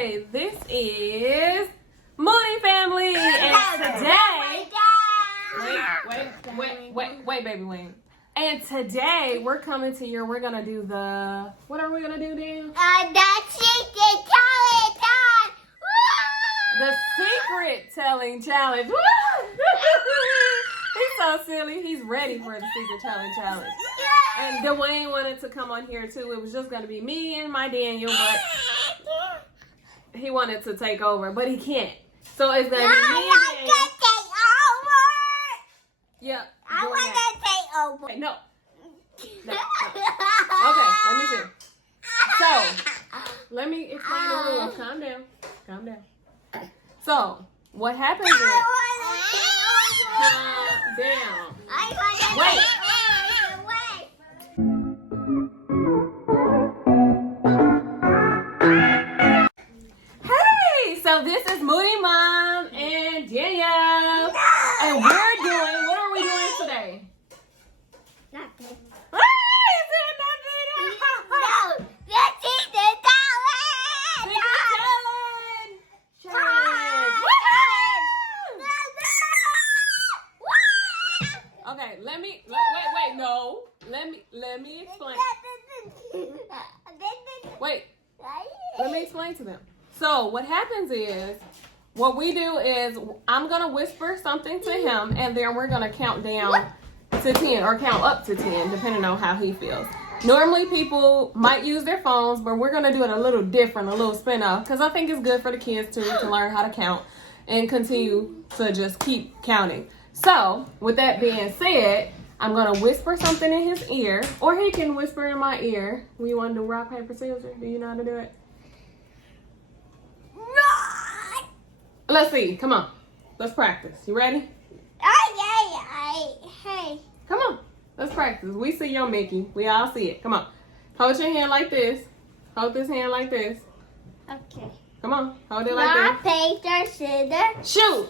Hi, this is Moody Family, and today, wait, baby, wait. And today we're coming to you. We're gonna do the. What are we gonna do, Dan? The secret challenge time. The secret telling challenge. He's so silly. He's ready for the secret telling challenge. And Dwayne wanted to come on here too. It was just gonna be me and my Daniel, but he wanted to take over, but he can't. So it's gonna be me and Daniel. Yeah. I want to take over. Okay, no. Okay, let me see. So, let me explain the rules. Calm down. Calm down. So, what happens is... Calm down. Wait. Hey, so this is Moody Mom and Danielle. And what are we doing today? Nothing. Ah, is it nothing? No, let's eat the Challenge. Okay, wait, no. Let me explain. Wait, let me explain to them. So what happens is, what we do is, I'm going to whisper something to him, and then we're going to count down to 10, or count up to 10, depending on how he feels. Normally, people might use their phones, but we're going to do it a little different, a little spin-off, because I think it's good for the kids, too, to learn how to count and continue to just keep counting. So, with that being said, I'm going to whisper something in his ear, or he can whisper in my ear. We want to do rock, paper, scissors? Do you know how to do it? Let's see. Come on. Let's practice. You ready? Hey. Come on. Let's practice. We see your Mickey. We all see it. Come on. Hold your hand like this. Hold this hand like this. Okay. Come on. Hold it like Rock, paper, scissors. this. Shoot.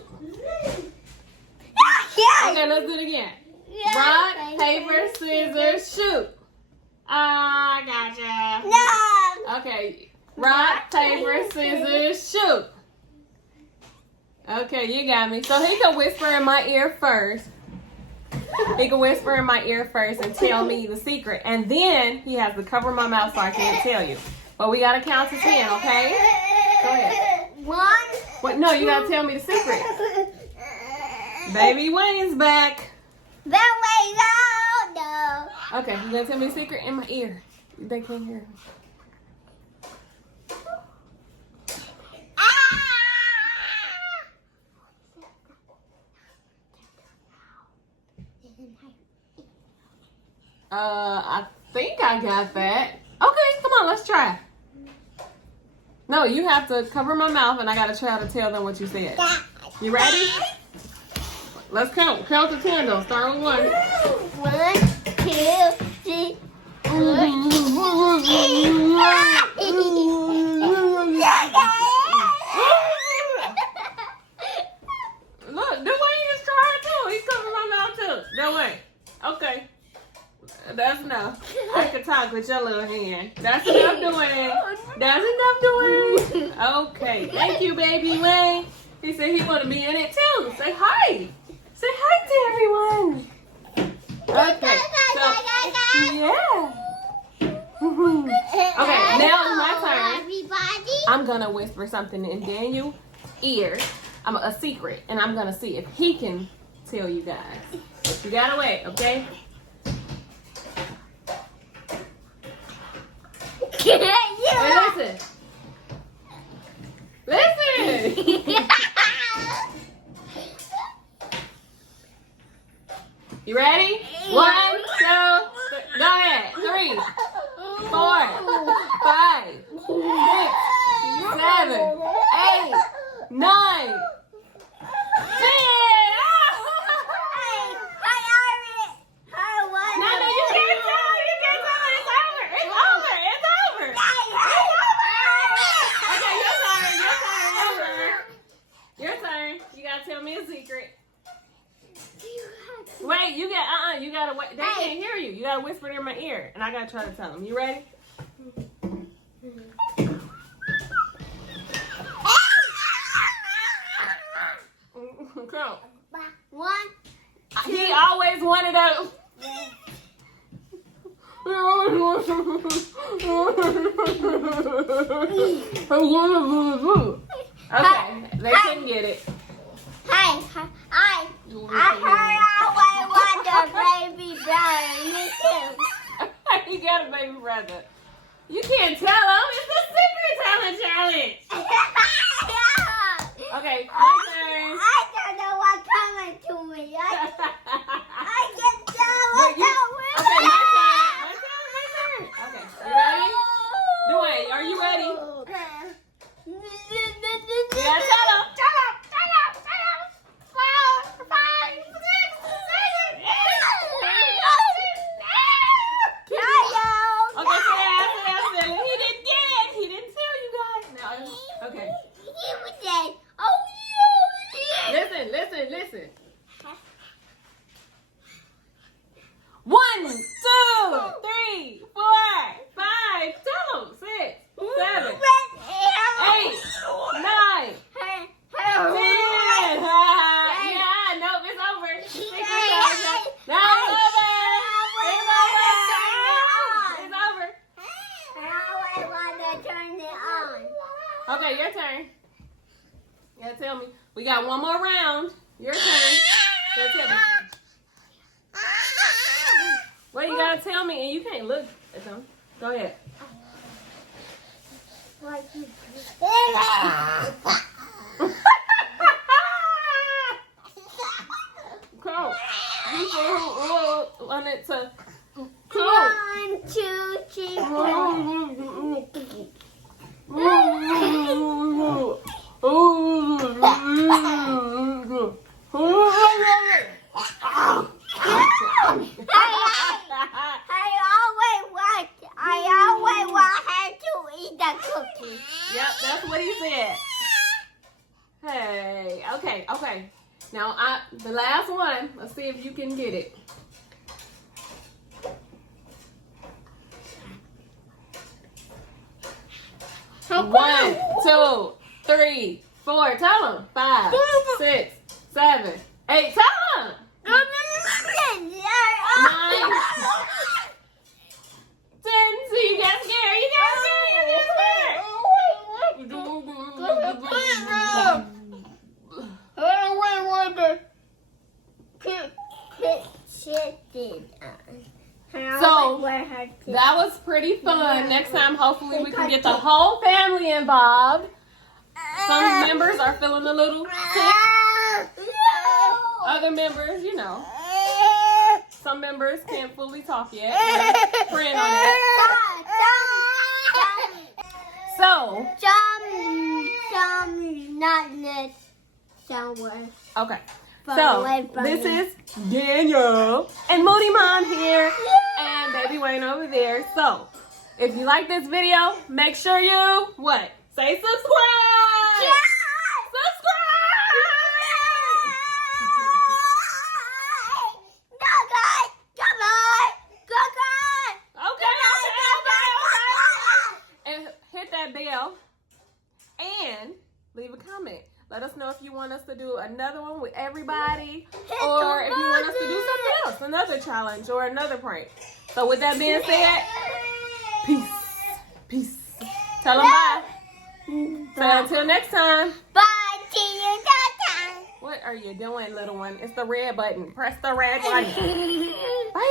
Okay, let's do it again. Rock, paper, scissors, shoot. I gotcha. No. Okay. Rock, paper, scissors, shoot. Okay, you got me. So he can whisper in my ear first. He can whisper in my ear first and tell me the secret. And then he has to cover my mouth so I can't tell you. But we got to count to 10, okay? Go ahead. 1. Wait, no, you got to tell me the secret. Baby Wayne's back. No. Okay, you got to tell me the secret in my ear. They can't hear. I think I got that. Okay, come on, let's try. No, you have to cover my mouth and I gotta try to tell them what you said. You ready? Let's count. Count to 10 though. Start with 1. 1, 2, 3, 4. Look, Dwayne is trying too. He's covering my mouth too. Dwayne. Okay. That's enough. I can talk with your little hand. That's enough, Dwayne. That's enough, Dwayne. Okay. Thank you, baby Wayne. He said he want to be in it too. Say hi. Say hi to everyone. Okay. So, yeah. Okay, now it's my turn. Everybody. I'm going to whisper something in Daniel's ear. A secret. And I'm going to see if he can tell you guys. But you got to wait, okay? Hey, listen. Listen. You ready? 1, 2, 3. Go ahead. 3, 4, 5, 6, 7, 8, 9, 10. Tell me a secret. Wait, you gotta wait. They can't hear you. You gotta whisper it in my ear, and I gotta try to tell them. You ready? Okay, they couldn't get it. Hey, I heard I want a baby brother. Me too. You got a baby brother. You can't tell them. It's a secret talent challenge. Okay, my turn. I don't know what's coming to me. I can tell what's Okay, my turn. Okay, you ready? Dwayne, are you ready? You gotta tell them. Shut up. 4, 5, 6, 7, 8. Okay, sit down. He didn't get it. He didn't tell you guys. No, okay. He would say, oh, Listen. 1, 2, 3, 4, 5. Tell them. 6, 7, 8, 9, 10. Yeah, nope, it's over. No, it's over. It's over. I want to turn it on. Okay, your turn. You gotta tell me. We got one more round. Your turn. So tell me. Well, you gotta tell me, and you can't look at them. Go ahead. Cool. You say who wanted to. Cool. 1, 2, 3, 4. I always want her to eat the cookie. Yep, that's what he said. Hey, okay. Now, the last one. Let's see if you can get it. One, 2, 3, 4. Tell them. 5, 6, 7, 8. Tell them. 9, 10. See, you got scared. You got So, that was pretty fun. Next time, hopefully, we can get the whole family involved. Some members are feeling a little sick. Other members, some members can't fully talk yet. We're praying on that. So, okay. So, this is Daniel and Moody Mom here and Baby Wayne over there. So, if you like this video, make sure you, what? Say subscribe! Subscribe! Okay. And hit that bell and leave a comment. Let us know if you want us to do another one with everybody, or if you want us to do something else, another challenge or another prank. So with that being said, peace. Tell them bye. So until next time. Bye. See you next time. What are you doing, little one? It's the red button. Press the red button. Bye.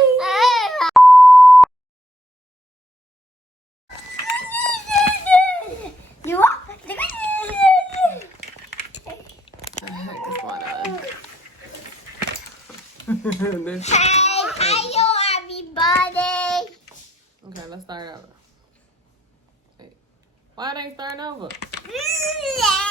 Hello, everybody. Okay, let's start over. Wait, why they starting over? Yeah.